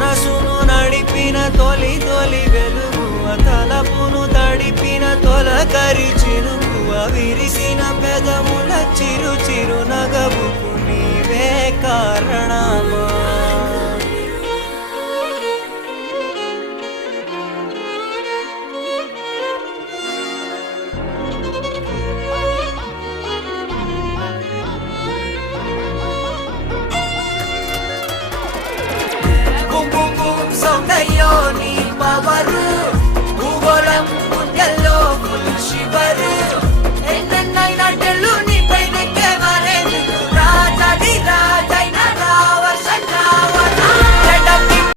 మనసును నడిపిన తొలి తొలి వెలుగువ తలపును తడిపిన తొలకరి చినుకువ విరిసిన పెదముల చిరు చిరు నగవుకు నీవే కారణమా